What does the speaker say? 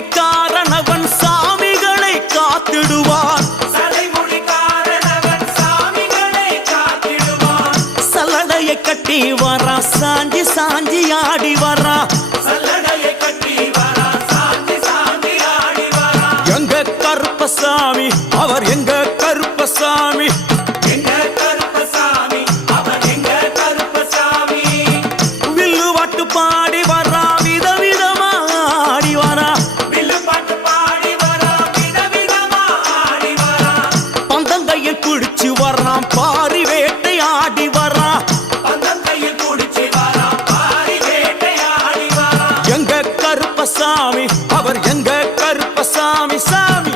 சடைமுடிக்காரனவன் சாமிகளை காத்திடுவான். சல்லடையை கட்டி வரா சாஞ்சி சாஞ்சி ஆடி வரா. எங்க கருப்பசாமி அவர் எங்க கருப்பசாமி. வில்லு பாட்டு பாடி வரா விதவிதமா ஆடி வரா. பந்தங்கையில் குடிச்சு வர்றான் பாரி வேட்டை ஆடி வரா. எங்க கருப்பசாமி அவர் எங்க கருப்பசாமி சாமி.